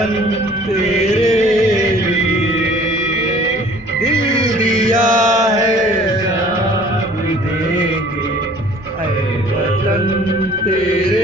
वतन तेरे लिए दिल दिया है जान भी देंगे ऐ वतन तेरे